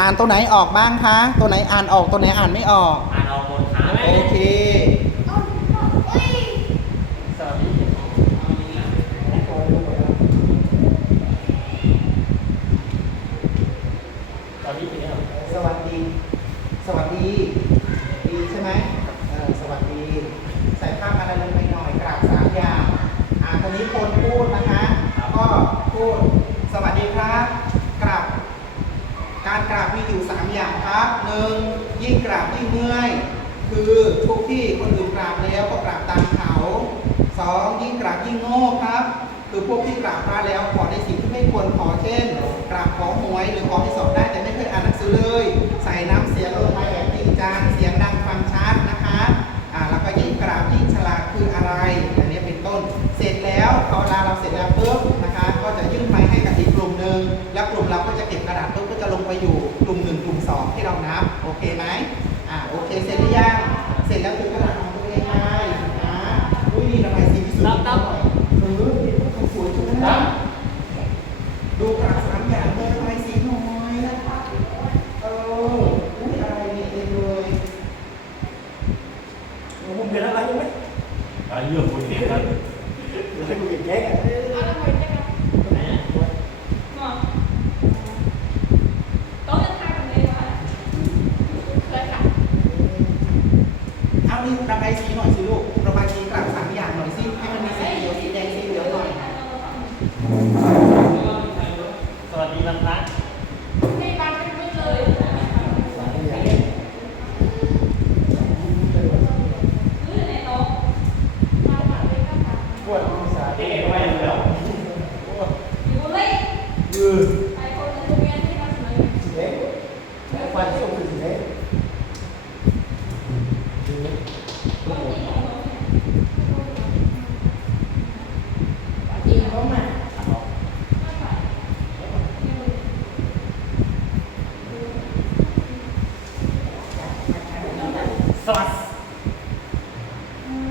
อ่านตัวไหนออกบ้างคะ ตัวไหนอ่านออกตัวไหนอ่านไม่ออก อ่านออกหมดขาไหมโอเคสวัสดีสวัสดีเนี่ยสวัสดี สวัสดี ดีใช่ไหมเออสวัสดี ใส่ภาพอะไรลงไปหน่อยกราบสามอย่าง อ่าตอนนี้คนพูดนะคะ ก็พูด สวัสดีครับกราบ การกราบ มีอยู่สามอย่างครับหนึ่งยิ่งกราบยิ่งเมื่อย คือทุกที่คนอื่นกราบแล้วก็กราบตามเขาสองยิ่งกราบยิ่งโง่ครับ คือพวกที่กราบพระแล้วขอในสิ่งที่ไม่ควรขอเช่น กราบขอหวยหรือขอให้สอบได้แต่ไม่เคยอ่านหนังสือเลย ใส่น้ำเสียงลงไปแบบจริงจังเสียงดังฟังชัดนะคะอ่าแล้วก็ยิ่งกราบยิ่งฉลาดคืออะไรอันนี้เป็นต้น เสร็จแล้วพอเวลาเราเสร็จแล้วปุ๊บนะคะ ก็จะยื่นไปให้กับอีกกลุ่มหนึ่งแล้วกลุ่มเราก็จะเก็บ ที่เรานับ โอเคไหมอ่าโอเคเสร็จหรือยังเสร็จแล้วคือกระดาษของตัวเองไงนะอุ้ยนี่ระบายสีที่สุดหน่อยเออนี่มันสวยจังเลยนะดูกระดาษสามอย่างเลยระบายสีหน่อยเอออุ้ยอะไรเนี่ยเต็มเลยผมเห็นอะไรยังไหมอายุคุณเห็นครับให้กูเห็นแค่ไหน เอา นี่ระบายสีหน่อยสิลูกระบายสีกระดาษสามอย่างหน่อยสิให้มันมีสีเขียวสีแดงสีเหลืองหน่อย สวัสดีลำพัง ปวดภาษา เอ๊ะทำไมอยู่แล้ว ยืนสีเล็กฟันที่องค์สีเล็ก สวัส